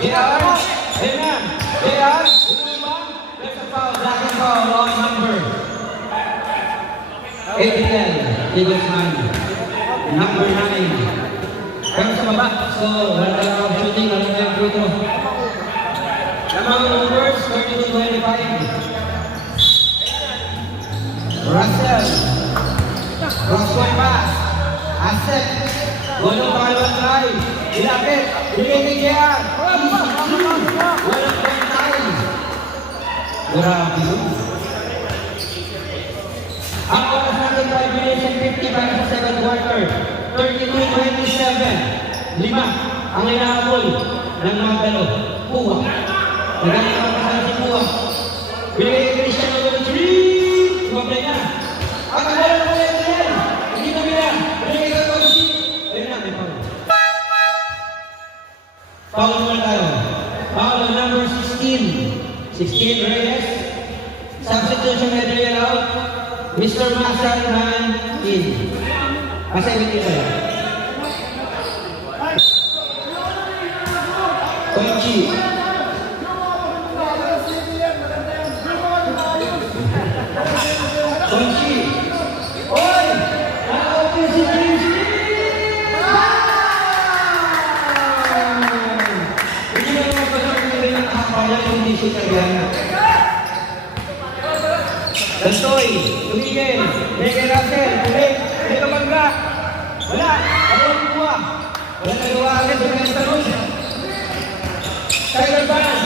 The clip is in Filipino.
JR, amen. JR, there's a foul, second foul on number 89, Eagles man. Number 9. Kami sa baba, so wala lang shooting, wala lang free throw. Lamang numbers, 32-25. Russell, cross-court pass, Asset, walang pangalawang drive, ilapit, bigay ni JR, walang point time. Grabe yun. Ang oras natin 5 minutes and 50 para sa second quarter, 32-27, 5 ang inaabol ng mga dalo. Puwa, nagaling ang kasal si Puwa, bigay ni Christian over 3, sumablay na. At ang wala na yan, hindi na bila, bigay ka to si, ayun na, may foul. Foul naman tayo. Foul on number 16. 16 Reyes. Substitution material out. Mr. Masan in. Kasi ito. Konchi. Konchi. Oy! Nakaupo si James. Hindi na naman pala kung rin ang nakapalan kung hindi siya kagana. Dantoy, tumigil, Miguel Russell, tulig, hindi ka bangga. Wala, walang buwa. Walang nagawa agad sa mga tanong. Tyler Barnes,